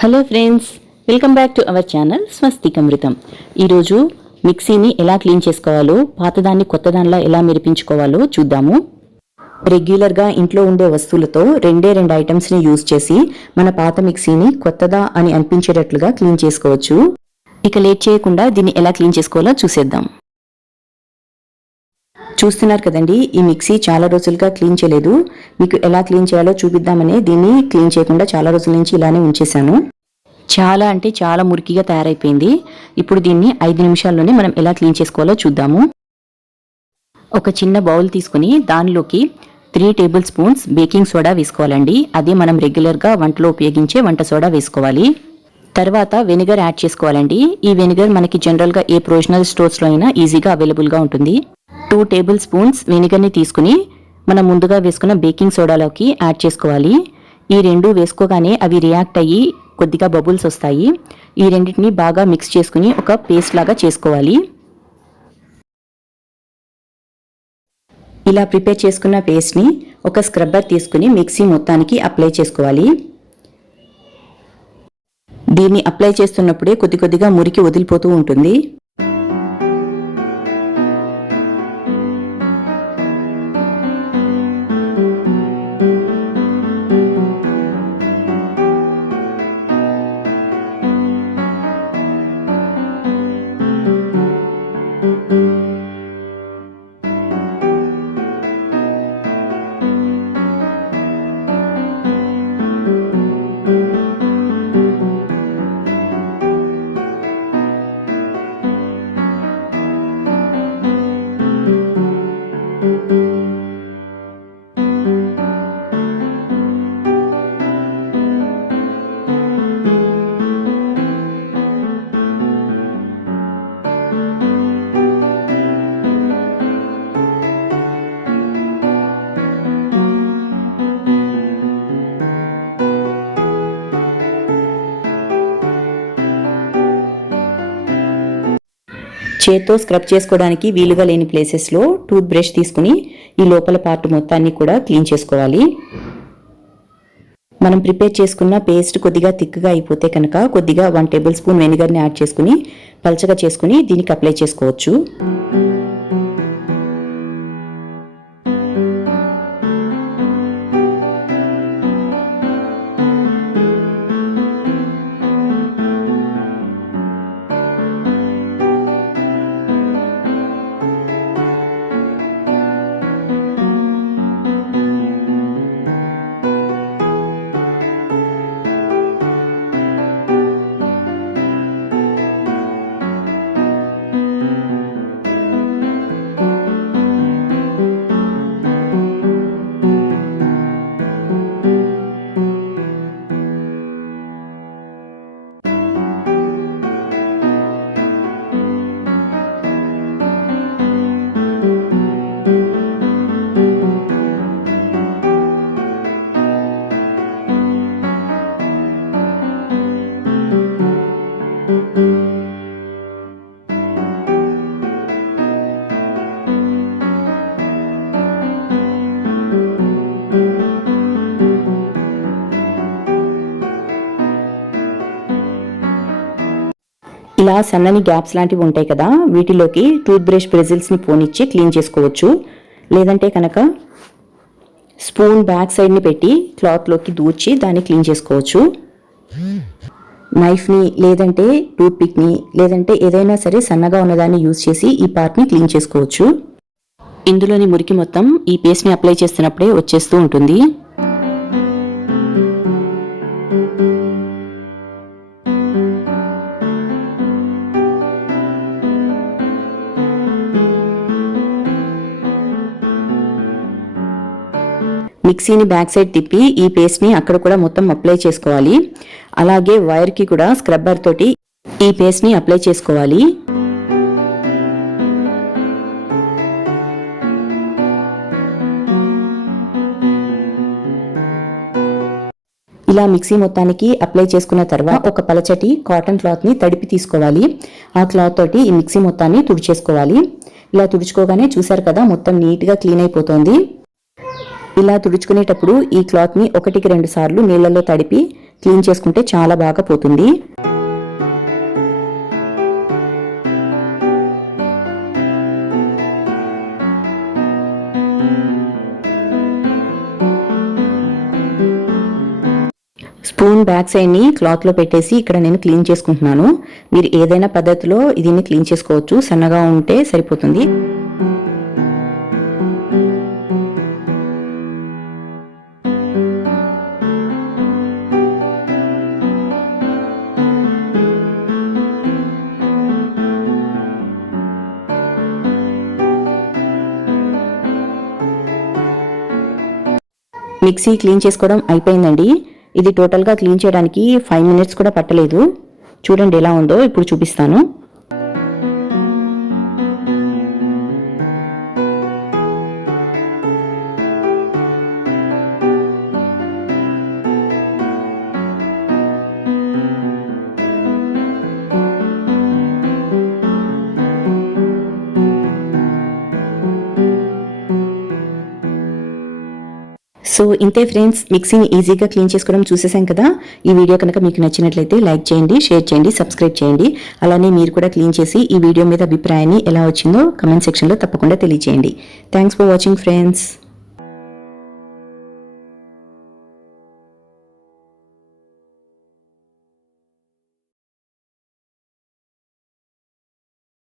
Hello friends, welcome back to our channel Swastik Amrutham. ఈరోజు మిక్సీని ఎలా క్లీన్ చేసుకోవాలో, పాతదాన్ని కొత్తదానిలా ఎలా మెరిపించుకోవాలో చూద్దాము. రెగ్యులర్గా ఇంట్లో ఉండే వస్తువులతో రెండు ఐటమ్స్ని యూజ్ చేసి మన పాత మిక్సీని కొత్తదా అని అనిపించేటట్లుగా క్లీన్ చేసుకోవచ్చు. ఇక లేట్ చేయకుండా దీన్ని ఎలా క్లీన్ చేసుకోవాలో చూసేద్దాం. చూస్తున్నారు కదండి, ఈ మిక్సీ చాలా రోజులుగా క్లీన్ చేయలేదు. మీకు ఎలా క్లీన్ చేయాలో చూపిద్దామని దీన్ని క్లీన్ చేయకుండా చాలా రోజుల నుంచి ఇలానే ఉంచేశాను. చాలా అంటే చాలా మురికిగా తయారైపోయింది. ఇప్పుడు దీన్ని 5 నిమిషాల్లోనే మనం ఎలా క్లీన్ చేసుకోవాలో చూద్దాము. ఒక చిన్న బౌల్ తీసుకుని దానిలోకి 3 టేబుల్ స్పూన్స్ బేకింగ్ సోడా వేసుకోవాలండి. అదే మనం రెగ్యులర్గా వంటలో ఉపయోగించే వంట సోడా వేసుకోవాలి. తర్వాత వెనిగర్ యాడ్ చేసుకోవాలండి. ఈ వెనిగర్ మనకి జనరల్గా ఏ ప్రొవిజనల్ స్టోర్స్లో అయినా ఈజీగా అవైలబుల్గా ఉంటుంది. 2 టేబుల్ స్పూన్స్ వెనిగర్ని తీసుకుని మనం ముందుగా వేసుకున్న బేకింగ్ సోడాలోకి యాడ్ చేసుకోవాలి. ఈ రెండు వేసుకోగానే అవి రియాక్ట్ అయ్యి కొద్దిగా బబుల్స్ వస్తాయి. ఈ రెండింటిని బాగా మిక్స్ చేసుకుని ఒక పేస్ట్ లాగా చేసుకోవాలి. ఇలా ప్రిపేర్ చేసుకున్న పేస్ట్ని ఒక స్క్రబ్బర్ తీసుకుని మిక్సీ మొత్తానికి అప్లై చేసుకోవాలి. దీన్ని అప్లై చేస్తున్నప్పుడే కొద్దిగా మురికి వదిలిపోతూ ఉంటుంది. చేత్తో స్క్రబ్ చేసుకోవడానికి వీలుగా లేని ప్లేసెస్లో టూత్ బ్రష్ తీసుకుని ఈ లోపల పార్ట్ మొత్తాన్ని కూడా క్లీన్ చేసుకోవాలి. మనం ప్రిపేర్ చేసుకున్న పేస్ట్ కొద్దిగా థిక్గా అయిపోతే కనుక కొద్దిగా 1 టేబుల్ స్పూన్ వెనిగర్ని యాడ్ చేసుకుని పల్చగా చేసుకుని దీనికి అప్లై చేసుకోవచ్చు. ఇలా సన్నని గ్యాప్స్ లాంటివి ఉంటాయి కదా, వీటిలోకి టూత్ బ్రష్ బ్రెజిల్స్ని పోనిచ్చి క్లీన్ చేసుకోవచ్చు. లేదంటే కనుక స్పూన్ బ్యాక్ సైడ్ని పెట్టి క్లాత్లోకి దూర్చి దాన్ని క్లీన్ చేసుకోవచ్చు. నైఫ్ని లేదంటే టూత్ పిక్ని లేదంటే ఏదైనా సరే సన్నగా ఉన్నదాన్ని యూజ్ చేసి ఈ పార్ట్ని క్లీన్ చేసుకోవచ్చు. ఇందులోని మురికి మొత్తం ఈ పేస్ట్ని అప్లై చేస్తున్నప్పుడే వచ్చేస్తూ ఉంటుంది. మిక్సీని బ్యాక్ సైడ్ తిప్పి ఈ పేస్ట్ని అక్కడ కూడా మొత్తం అప్లై చేసుకోవాలి. అలాగే వైర్కి కూడా స్క్రబ్బర్ తోటి ఈ పేస్ట్ని అప్లై చేసుకోవాలి. ఇలా మిక్సీ మొత్తానికి అప్లై చేసుకున్న తర్వాత ఒక పలచటి కాటన్ క్లాత్ని తడిపి తీసుకోవాలి. ఆ క్లాత్ తోటి ఈ మిక్సీ మొత్తాన్ని తుడిచేసుకోవాలి. ఇలా తుడుచుకోగానే చూసారు కదా, మొత్తం నీట్గా క్లీన్ అయిపోతుంది. ఇలా తుడుచుకునేటప్పుడు ఈ క్లాత్ని 1-2 సార్లు నీళ్ళలో తడిపి క్లీన్ చేసుకుంటే చాలా బాగా పోతుంది. స్పూన్ బ్యాక్ సైడ్ని క్లాత్లో పెట్టేసి ఇక్కడ నేను క్లీన్ చేసుకుంటున్నాను. మీరు ఏదైనా పద్ధతిలో దీన్ని క్లీన్ చేసుకోవచ్చు, సన్నగా ఉంటే సరిపోతుంది. మిక్సీ క్లీన్ చేసుకోవడం అయిపోయిందండి. ఇది టోటల్గా క్లీన్ చేయడానికి 5 minutes కూడా పట్టలేదు. చూడండి ఎలా ఉందో ఇప్పుడు చూపిస్తాను. సో ఇంతే ఫ్రెండ్స్, మిక్సీని ఈజీగా క్లీన్ చేసుకోవడం చూసేసాం కదా. ఈ వీడియో కనుక మీకు నచ్చినట్లయితే లైక్ చేయండి, షేర్ చేయండి, సబ్స్క్రైబ్ చేయండి. అలానే మీరు కూడా క్లీన్ చేసి ఈ వీడియో మీద అభిప్రాయాన్ని ఎలా వచ్చిందో కమెంట్ సెక్షన్లో తప్పకుండా తెలియజేయండి. Thanks for watching friends.